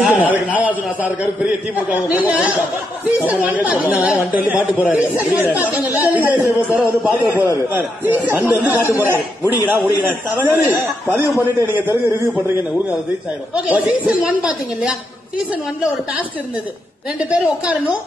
அதுக்கு நாகார்ஜுனா சார் இருக்காரு, பெரிய திமுக பாட்டு போறாரு, சார் வந்து பாத்து போறாரு, வந்து பாட்டு போறாரு. முடிகிறா பதிவு பண்ணிட்டு நீங்க தெலுங்கு ரிவ்யூ பண்றீங்க, உருங்க அது ரீச் ஆயிடும். சீசன் 1 பாத்தீங்க இல்லையா? சீசன் 1ல ஒரு டாஸ்க் இருந்தது, 2 பேரும் உட்காரணும்,